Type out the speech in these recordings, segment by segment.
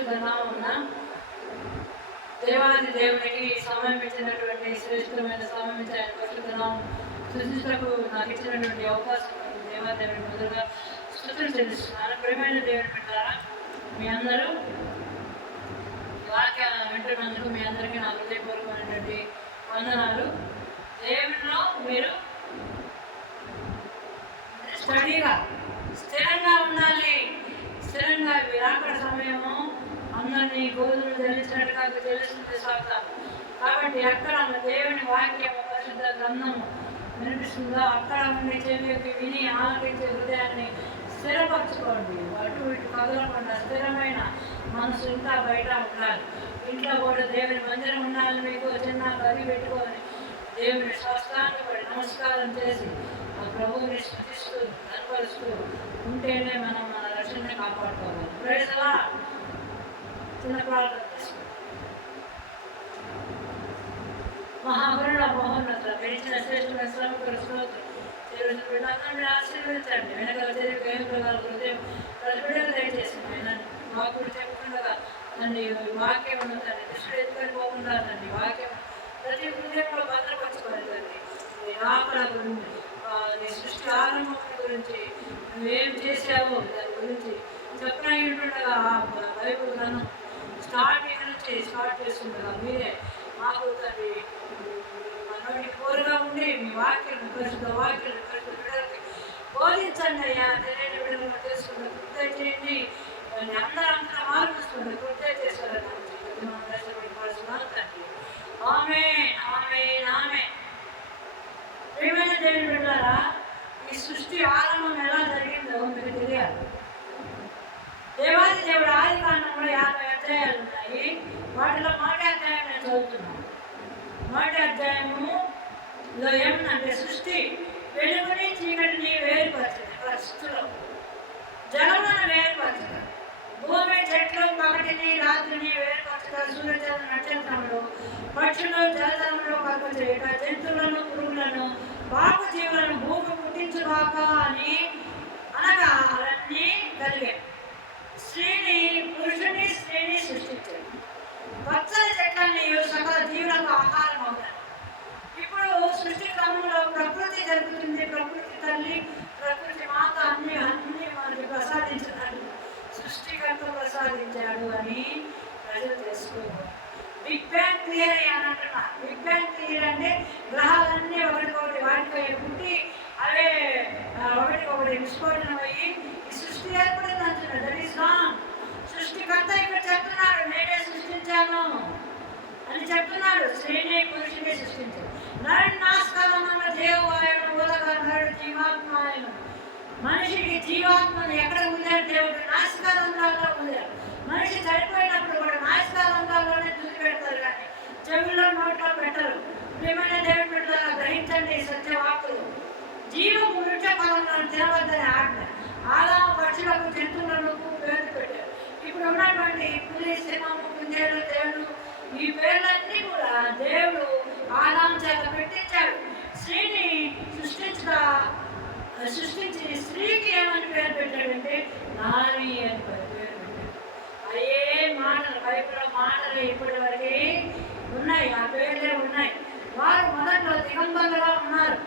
పరిశుద్ధ నామమున దేవాది దేవునికి సమయం ఇచ్చినటువంటి శ్రేష్టమైన సమయం ఇచ్చి ఆయన పరిశుద్ధ నామం సృష్టించకు నాకు ఇచ్చినటువంటి అవకాశం దేవాదేవుని మొదలుగా స్తుతులు చెల్లిస్తున్నాను. ప్రియమైన దేవుని పెట్టారా, మీ అందరూ వాక్య వింటున్నందుకు మీ అందరికీ నా హృదయపూర్వకమైనటువంటి వందనాలు. దేవునిలో మీరు స్టడీగా స్థిరంగా ఉండాలి. స్థిరంగా విరాకడ సమయము అందరినీ గోధుమలు చెల్లించినట్టుగా చెల్లిస్తుంది సాగుతారు. కాబట్టి ఎక్కడ దేవుని వాక్యం పరిశుద్ధ గ్రంథము వినిపిస్తుందో అక్కడ ఉండి చెవికి విని ఆలోచించే హృదయాన్ని స్థిరపరచుకోండి. అటు ఇటు కదలకుండా స్థిరమైన మనసు ఇంకా బయట ఉండాలి. ఇంట్లో కూడా దేవుని మందిరం ఉండాలి. మీకు చిన్న గది పెట్టుకొని దేవుని స్వస్థాన్ని పడి నమస్కారం చేసి ఆ ప్రభువుని స్తుతిస్తూ కనపరుస్తూ ఉంటేనే మనం మన రక్షణని కాపాడుకోవాలి. ప్రేసలా చిన్న ప్రార్థన చేసుకోవాలి. మహాగరుడ మహోన్నత గెలిచిన శ్రేష్ఠమైన శ్రమకుల స్తోత్రం. ఈరోజు బిడ్డలందరినీ ఆశీర్వదించండి. వెనకాల జరిగే గేమ్ల హృదయం ప్రతి బిడ్డలు దయచేసింది. వాకుడు చెప్పుకుండగా తండ్రి వాక్యం తండ్రి దృష్టి ఎత్తుకొని పోకుండా తండ్రి వాక్యం ప్రతి హృదయంలో భద్రపరచుకోవాలి తండ్రి. ఆకల గురించి నీ సృష్టి ఆరంభం గురించి నువ్వేం చేసావో దాని గురించి చెప్పినట్టుగా బైబుల్ గ్రంథం స్టార్టింగ్ నుంచి స్టార్ట్ చేస్తుండగా మీరే మాకు తండ్రి మనోడికి కోరుగా ఉండి మీ వాక్యం పరిశుద్ధ వాక్యం పరిశుద్ధ బిడ్డలకి బోధించండి అయ్యా. తెలియని బిడ్డలను తెలుసుకుంటే కృత్య చేయండి. అందరూ మార్పిస్తుండే కృత్య చేశారని మనం దశపడిపోవాల్సిన తండ్రి. ఆమె ఆమె ఆమె ప్రియమైన దేవుని బిడ్డలారా, ఈ సృష్టి ఆరంభం ఎలా జరిగిందో మీకు తెలియాలి. దేవాది దేవుడు ఆది కాండంలో 50 అధ్యాయాలు ఉన్నాయి. వాటిలో మొదటి అధ్యాయం నేను చదువుతున్నాను. మొదటి అధ్యాయములో ఏమన్నంటే సృష్టి వెలుగుని చీకటిని వేరుపరచింది. పరిస్థితుల్లో జలములను వేరుపరచుతారు. భూమి చెట్లు పగటిని రాత్రిని వేరుపరచుతారు. సూర్యచంద్ర నక్షత్రములు పక్షులు జలధరములు కలుప చేయట జంతువులను పురుగులను పాపు జీవులను భూమి పుట్టించుగాక అని అనగా అవన్నీ కలిగాయి. పురుషుని స్త్రీని సృష్టించారు. పచ్చని చెట్లన్నీ సకల జీవులకు ఆహారం అవుతాయి. ఇప్పుడు సృష్టి క్రమంలో ప్రకృతి జరుగుతుంది. ప్రకృతి తల్లి ప్రకృతి మాత అన్ని మనకి ప్రసాదించినాడు. సృష్టికర్త ప్రసాదించాడు అని ప్రజలు తెలుసుకోవాలి. బిగ్ బ్యాంగ్ థియరీ అని అంటున్నారు. బిగ్ బ్యాంగ్ థియరీ అంటే గ్రహాలన్నీ ఒకటికొకటి వాటిపై పుట్టి అవే ఒకటికొకటి విస్ఫోటనం అయ్యి ఈ సృష్టి ఏర్పడింది అంటున్నారు. That is wrong. సృష్టికర్త ఇక్కడ చెప్తున్నాడు నేనే సృష్టించాను అని చెప్తున్నాడు. స్త్రీని పురుషుని సృష్టించాడు. నరుడు నాస్కారం దేవాయను మూలగా నరుడు జీవాత్మాయను. మనిషికి జీవాత్మను ఎక్కడ ఉందారు? దేవుడు నాసికారంధ్రాల్లో ఉందారు. మనిషి చనిపోయినప్పుడు కూడా నాసికారంధ్రాల్లోనే దూరి పెడతారు కానీ చెవుల్లో నోట్లో పెట్టరు. ప్రియమైన దేవుడు పెట్టారా? గ్రహించండి సత్యవాకులు. జీవము వృక్ష ఫలంలో తినవద్దని ఆజ్ఞ. ఆదామ పక్షులకు జంతువులకు పేర్లు పెట్టారు. ఇప్పుడు ఉన్నటువంటి పులి సింహము కుందేలు తేళ్లు ఈ పేర్లన్నీ కూడా దేవుడు ఆదాము చేత పెట్టించాడు. స్త్రీని సృష్టించి స్త్రీకి ఏమని పేరు పెట్టాడంటే నారి అని పేరు పెట్టాడు. అయ్యే మాటలు బైబిల్లో మాటలు ఇప్పటి వరకు ఉన్నాయి. ఆ పేర్లే ఉన్నాయి. వారు మొదట్లో దిగంబరులుగా ఉన్నారు.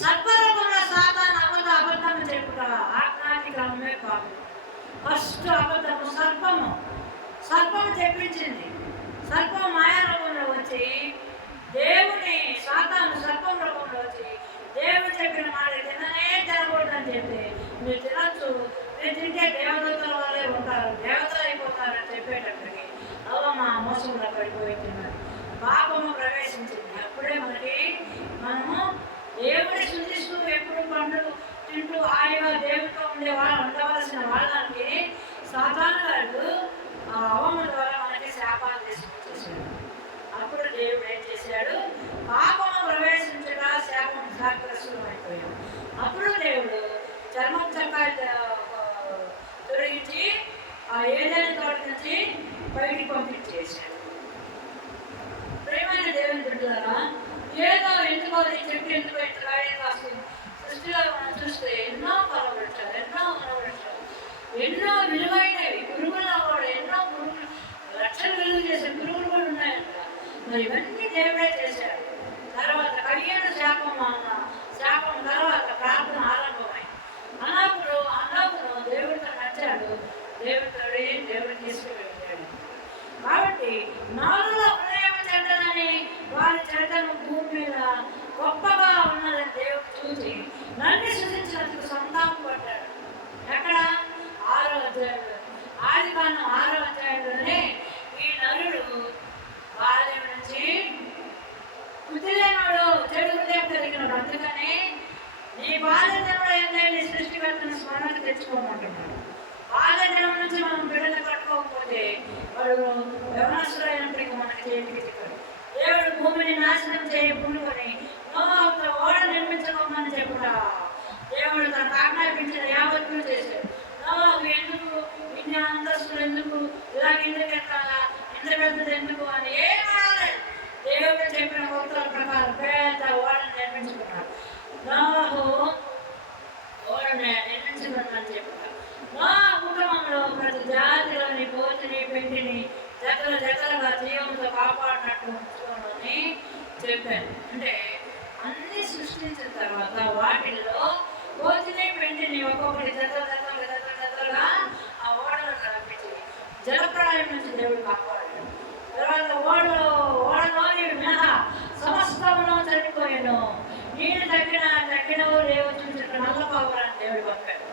సర్పరూపంలో సాతాను అబద్ధం చెప్పుట ఆజ్ఞాతి క్రమమే కాదు. ఫస్ట్ అబద్ధము సర్పము చెప్పించింది. సర్పం మాయా రూపంలో వచ్చి దేవుని సాతాను సర్పం రూపంలో వచ్చి దేవుడు చెప్పిన మాట తినకూడదని చెప్తే మీరు తినచ్చు, మీరు తింటే దేవతల వాళ్ళే ఉంటారు, దేవతలు అయిపోతారని చెప్పేటప్పటికి మా మోసంలో పడిపోయింది. పాపము ప్రవేశించింది. అప్పుడే మనము దేవుడిని సృష్టిస్తూ ఎప్పుడు పండుగ తింటూ హాయిగా దేవుడితో ఉండవలసిన వాళ్ళకి సాతాను గారు అవమ ద్వారా మనకి శాపాలు తీసుకొచ్చేసాడు. అప్పుడు దేవుడు ఏం చేశాడు? పాపము ప్రవేశించగా శాపం శాపగ్రస్తులం అయిపోయాం. అప్పుడు దేవుడు చర్మం చక్కాలు తొలగించి ఆ ఏదైనా తోట నుంచి బయటికి పంపించేశాడు. ప్రియమైన దేవుని బిడ్డలారా, ఏదో ఎందుకో చెట్టు ఎందుకో ఇంతగా వస్తుంది. సృష్టిలో మనం చూస్తే ఎన్నో పర్వవృక్షాలు ఎన్నో విలువైనవి పురుగుల్లో కూడా ఎన్నో పురుగులు రక్షణ విలువ చేసే పురుగులు కూడా ఉన్నాయంట. మరి ఇవన్నీ దేవుడే చేశాడు. తర్వాత కయ్యేడు శాపం తర్వాత ప్రార్థన ఆరంభమైంది. అన్నప్పుడు దేవుడితో నచ్చాడు, దేవుడు తీసుకువెళ్ళాడు. కాబట్టి నాలుగులో హృదయం చెడ్డదని వారి చెడ్డను భూమి మీద గొప్పగా ఉన్నదని దేవుడు చూసి నన్ను సృష్టించినందుకు సంతాపడ్డాడు. ఎక్కడ? 6వ అధ్యాయంలో, ఆదికాండం 6వ అధ్యాయంలోనే ఈ నరుడు బాల్యం నుంచి బుద్ధిలేనాడు, చెడు హృదయం కలిగినాడు. అందుకని నీ బాల్యంలో ఏంటంటే సృష్టికర్తను స్మరణకు తెచ్చుకోమంటున్నాడు. బాల్యం నుంచి మనం బిడ్డలు కట్టుకోకపోతే వాడు వ్యవసాయులైనప్పటికీ మనకి చేతికి చిక్కడు. దేవుడు భూమిని నాశనం చేయకుండుకొని నోవాహుతో ఓడ నిర్మించుకోమని చెప్పుడా దేవుడు తనకు ఆజ్ఞాపించిన యావత్తు చేశాడు. నోవాహు ఎందుకు ఇన్ని అంతస్తులు, ఎందుకు ఇలాగ ఎందుకు ఎత్తాలా, ఇంత పెద్దది ఎందుకు అని ఏం ఆడలేదు. దేవుడు చెప్పిన కొలతల ప్రకారం పెద్ద ఓడను నిర్మించుకున్నాడు. నోవాహు ఓడని నిర్మించుకున్నామని చెప్పాడు. మా కుటుంబంలో ప్రతి జాతిలోని పోతిని పెట్టిని జతలుగా జీవంతో కాపాడినట్టు ఉంచుకోమని చెప్పాను. అంటే అన్ని సృష్టించిన తర్వాత వాటిల్లో పోతిని పెట్టిని ఒక్కొక్కటి జతలుగా ఆ ఓడలు నడిపించి జలప్రళయం నుంచి దేవుడు కాపాడాడు. తర్వాత ఓడలోని మినహా సమస్తంలో చనిపోయాను. నీళ్ళు తగ్గినవు లేవు చూసిన నల్ల పావురాన్ని దేవుడు పంపాడు.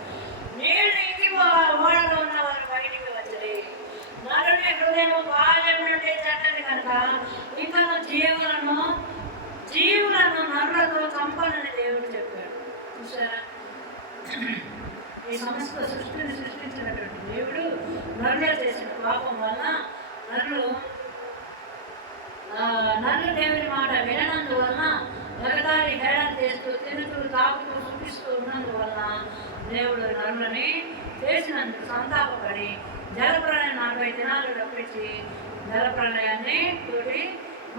నీళ్ళు ఇంకి ఓడలో ఉన్న వారు బయటికి వచ్చి నరుని హృదయం బాల్యం నుండి చెడ్డది కనుక ఇంకా జీవులను నరులతో చంపాలని దేవుడు చెప్పాడు. చూసారా? ఈ సమస్త సృష్టిని సృష్టించినటువంటి దేవుడు నరులు చేసిన పాపం వల్ల నరులు దేవుని మాట విననందువలన ఎగతాళి హేళన చేస్తూ తిరుగుతూ తాగుతూ సుఖిస్తూ ఉన్నందువలన దేవుడు నరులని చేసినందుకు సంతాపపడి జలప్రళయం 40 దినాలు రప్పించి జలప్రళయాన్ని తోటి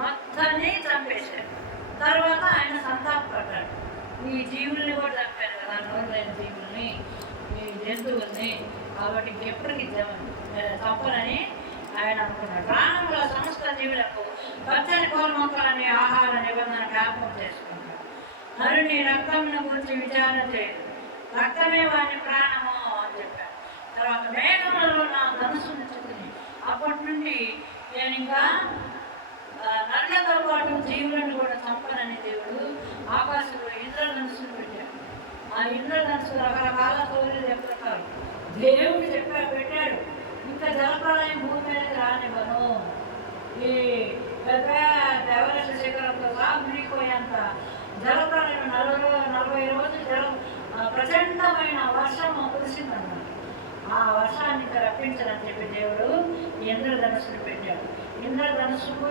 మొత్తాన్ని చంపేశాడు. తర్వాత ఆయన సంతాపపడ్డాడు. ఈ జీవుల్ని కూడా చంపారు కదా, నోరులైన జీవుల్ని, ఈ జంతువుల్ని. కాబట్టి ఎప్పటికీ చంపనని ఆయన అనుకున్నాడు. ప్రాణంలో సమస్త జీవులకు పచ్చని కోర మొక్కలని ఆహార నిబంధన జ్ఞాపకం చేసుకుంటాడు. నరుని రక్తంను గురించి విచారణ చేయదు, రక్తమే వారి ప్రాణము అని చెప్పాడు. తర్వాత మేఘములలో నా ధనుసును చుకుని అప్పటి నుండి నేను ఇంకా నరులతో పాటు జీవులను కూడా చంపనని దేవుడు ఆకాశంలో ఇంద్రధనుసును పెట్టాడు. ఆ ఇంద్రధనుసు రకరకాల సూర్యులు చెప్తారు. దేవుడు పెట్టాడు, ఇంకా జలప్రళయం భూమి మీద రానివ్వను. ఈ ఎవరెస్ట్ శిఖరంతో సహా మునిగిపోయేంత జలప్రళయం 40 రోజులు ప్రచండమైన వర్షము కురిసిందన్నమాట. ఆ వర్షాన్ని రప్పించాలని చెప్పి దేవుడు ఇంద్రధనుసును పెట్టాడు. ఇంద్రధనుసుకు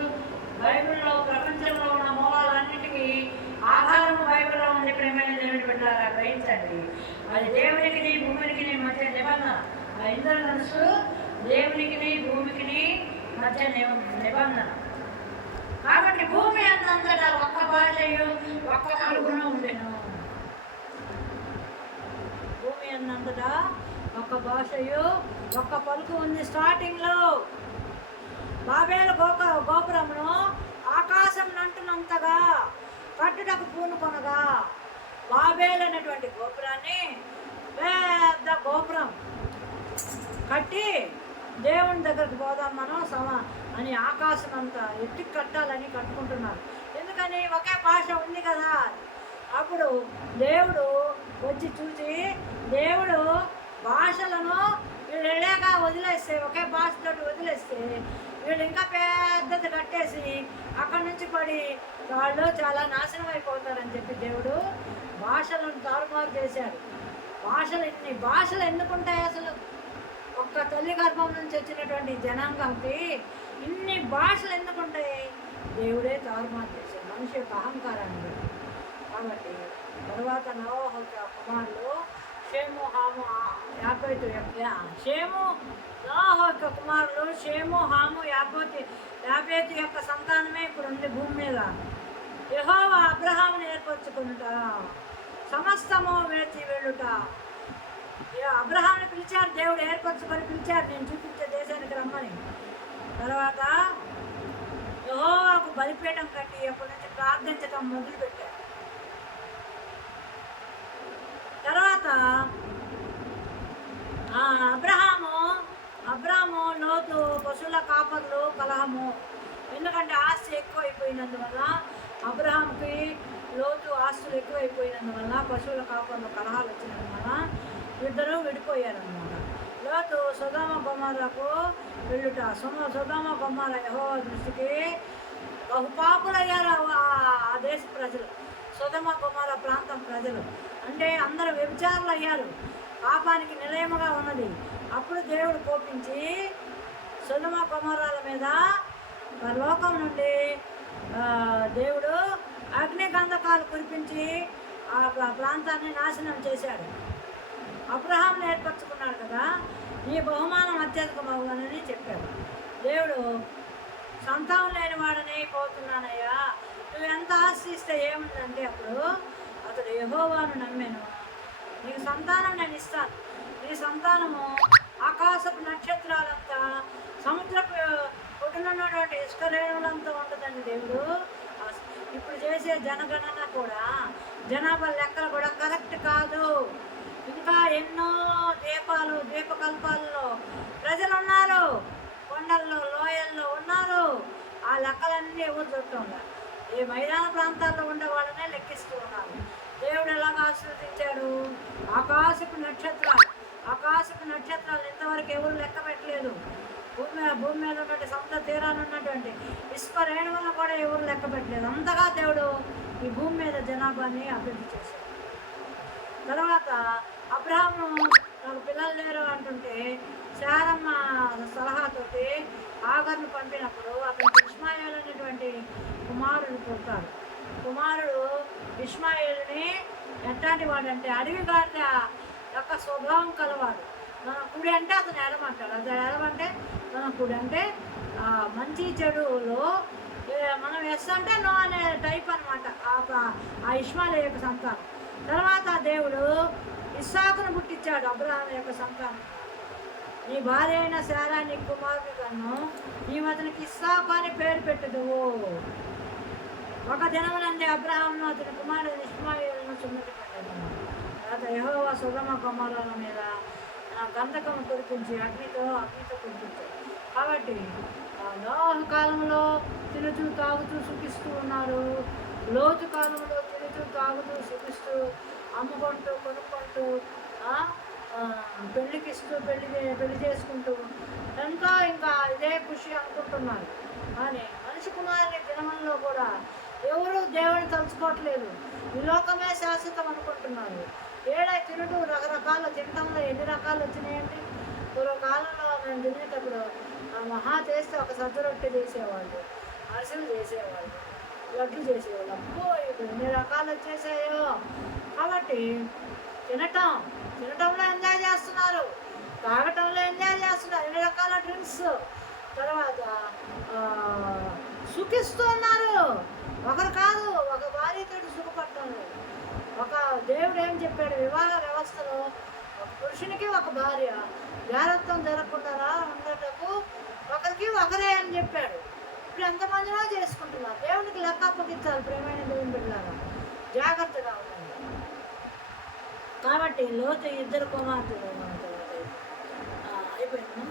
బైబిల్లో ప్రపంచంలో ఉన్న మూలాలన్నిటికీ ఆధారం బైబిల్లో ఉంది. ప్రేమైన దేవుని పెట్టారా గ్రహించండి. అది దేవునికి భూమికి మధ్య నిబంధన. ఆ ఇంద్రధనుసు దేవునికి భూమికి మధ్య నిబంధన. కాబట్టి భూమి అంతంతటా ఒక్క భాషయు ఒక్క పలుకును ఉండెను. భూమి అన్నంతటా ఒక్క భాషయు ఒక్క పలుకు ఉంది. స్టార్టింగ్లో బాబేలు గోపురమును ఆకాశం నంటున్నంతగా కట్టుటకు పూనుకొనగా, బాబేలు అనేటువంటి గోపురాన్ని పెద్ద గోపురం కట్టి దేవుని దగ్గరకు పోదాం మనం అని ఆకాశం అంతా ఎత్తి కట్టాలని కట్టుకుంటున్నారు. ఎందుకని? ఒకే భాష ఉంది కదా. అప్పుడు దేవుడు వచ్చి చూసి, దేవుడు భాషలను వీళ్ళు ఎలాగా వదిలేస్తే, ఒకే భాషతో వదిలేస్తే వీళ్ళు ఇంకా పెద్దది కట్టేసి అక్కడి నుంచి పడి వాళ్ళు చాలా నాశనం అయిపోతారని చెప్పి దేవుడు భాషలను తారుమారు చేశాడు. ఇన్ని భాషలు ఎందుకుంటాయి అసలు? ఒక్క తల్లి గర్భం నుంచి వచ్చినటువంటి జనాంగంకి ఇన్ని భాషలు ఎందుకుంటాయి? దేవుడే తారుమారు చేశాడు మనిషి యొక్క అహంకారాన్ని. కాబట్టి తర్వాత నోవహు కుమారులు షేము, హాము, యాపేతు నోవహు యొక్క కుమారులు షేము, హాము, యాపేతు యొక్క సంతానమే ఇప్పుడు ఉంది భూమి మీద. యెహోవా అబ్రహామును ఏర్పరచుకుంటా, సమస్తము వేచి వెళ్ళుట, అబ్రహాంని పిలిచాడు, దేవుడు ఏర్పరచుకొని పిలిచాడు, నేను చూపించే దేశానికి రమ్మని. తర్వాత యెహోవాకు బలిపీఠం కట్టి అప్పటి నుంచి ప్రార్థించడం మొదలుపెట్టాడు. తర్వాత అబ్రాము లోతు పశువుల కాపర్లు కలహము, ఎందుకంటే ఆస్తి ఎక్కువైపోయినందువల్ల, అబ్రహాంకి లోతు ఆస్తులు ఎక్కువైపోయినందువల్ల పశువుల కాపర్లు కలహాలు వచ్చినందువల్ల ఇద్దరు విడిపోయారన్నమాట. లోతు సొదొమ గొమొర్రాకు వెళ్ళుట. సొదొమ గొమొర్రా యెహోవా దృష్టికి బహుపాపులయ్యారు ఆ దేశ ప్రజలు. సొదొమ గొమొర్రా ప్రాంతం ప్రజలు అంటే అందరూ వ్యభిచారులు అయ్యారు, పాపానికి నిలయముగా ఉన్నది. అప్పుడు దేవుడు కోపించి సొదొమ గొమొర్రాల మీద లోకం నుండి దేవుడు అగ్ని గంధకాలు కురిపించి ఆ ప్రాంతాన్ని నాశనం చేశాడు. అబ్రహాంని ఏర్పరచుకున్నాడు కదా, నీ బహుమానం అత్యధికమవునని చెప్పాడు. దేవుడు సంతానం లేని వాడని పోతున్నానయ్యా, నువ్వు ఎంత ఆశిస్తే ఏముందంటే అప్పుడు అతడు యెహోవాను నమ్మాను, నీకు సంతానం నేను ఇస్తాను, నీ సంతానము ఆకాశపు నక్షత్రాలంతా సముద్రపు ఒడ్డునున్నటువంటి ఇసుక రేణువులంతా ఉంటుందండి. దేవుడు ఇప్పుడు చేసే జనగణన కూడా, జనాభా లెక్కలు కూడా కరెక్ట్ కాదు. ఇంకా ఎన్నో ద్వీపకల్పాల్లో ప్రజలు ఉన్నారు, కొండల్లో లోయల్లో ఉన్నారు. ఆ లెక్కలన్నీ ఎవరు చుట్టంగా ఈ మైదాన ప్రాంతాల్లో ఉండే వాళ్ళనే లెక్కిస్తూ ఉన్నారు. దేవుడు ఎలాగ ఆశీర్వదించాడు? ఆకాశపు నక్షత్రాలు ఇంతవరకు ఎవరు లెక్క పెట్టలేదు. భూమి మీద ఉన్నటువంటి సముద్ర తీరాలు ఉన్నటువంటి ఇసుక రేణువులను కూడా ఎవరు లెక్క పెట్టలేదు. అంతగా దేవుడు ఈ భూమి మీద జనాభాని అభివృద్ధి చేశాడు. తర్వాత అబ్రహాము నాకు పిల్లలు లేరు అంటుంటే శారమ్మ సలహాతోటి ఆగర్ను పంపినప్పుడు అతనికి ఇష్మాయేలు అనేటువంటి కుమారుడు పుడతాడు. కుమారుడు ఇష్మాయేలుని ఎట్లాంటి వాడంటే అడవి గాడిద యొక్క స్వభావం కలవాడు. మన కుడి అంటే అతను ఎడమంటాడు, అతను ఎడమంటే మన కుడి అంటే మంచి చెడులో మనం ఎస్ అంటే నో అనే టైప్ అనమాట ఆ ఇష్మాయేలు యొక్క సంతానం. తర్వాత దేవుడు ఇస్సాకును పుట్టించాడు అబ్రహాం యొక్క సంతానం. నీ భార్య అయిన శారా నీ కుమారుని కన్ను, నీవు అతనికి ఇస్సాకు అని పేరు పెట్టుదువు. ఒక దినమునందే అబ్రహాంను అతని కుమారుడు ఇష్మాయేలును సున్నతి పెట్టాడు. తర్వాత యెహోవా సొదొమ గొమొర్రాల మీద గంధకము కురిపించి అగ్నితో కురిపించాడు. కాబట్టి నోహ కాలంలో తినుచూ తాగుతూ సుఖిస్తూ ఉన్నారు, లోతు కాలంలో తినుచూ తాగుతూ సుఖిస్తూ అమ్ముకుంటూ కొనుక్కుంటూ పెళ్ళికిస్తూ పెళ్లి చేసుకుంటూ ఎంతో ఇంకా ఇదే ఖుషి అనుకుంటున్నారు. కానీ మనిషి కుమారుని దినములలో కూడా ఎవరు దేవుని తలుచుకోవట్లేదు, ఈ లోకమే శాశ్వతం అనుకుంటున్నారు. తినటం రకరకాల తినటంలో ఎన్ని రకాలు వచ్చినాయండి. పూర్వకాలంలో మేము తినేటప్పుడు మహా చేస్తే ఒక సజ్జ రొట్టె చేసేవాళ్ళు, అరిసెలు చేసేవాళ్ళు, లడ్లు చేసేవాళ్ళు. అబ్బో ఇప్పుడు ఎన్ని రకాలు వచ్చేసాయో. కాబట్టి తినటంలో ఎంజాయ్ చేస్తున్నారు, తాగటంలో ఎంజాయ్ చేస్తున్నారు, ఎన్ని రకాల డ్రింక్స్. తర్వాత సుఖిస్తూ ఉన్నారు. ఒకరు కాదు, ఒక భార్యతో సుఖపడటం లేదు. ఒక దేవుడు ఏం చెప్పాడు, వివాహ వ్యవస్థలో ఒక పురుషునికి ఒక భార్య జాగ్రత్తం జరగకుండా ఉండటకు ఒకరికి ఒకరే అని చెప్పాడు. ఇప్పుడు ఎంతమందినో చేసుకుంటున్నారు. దేవునికి లెక్క అప్పగించాలి. ప్రేమైన దేవుని బిడ్డలారా, జాగ్రత్తగా ఉండండి. కాబట్టి లోతు ఇద్దరు కుమార్తెలు అయిపోయింది.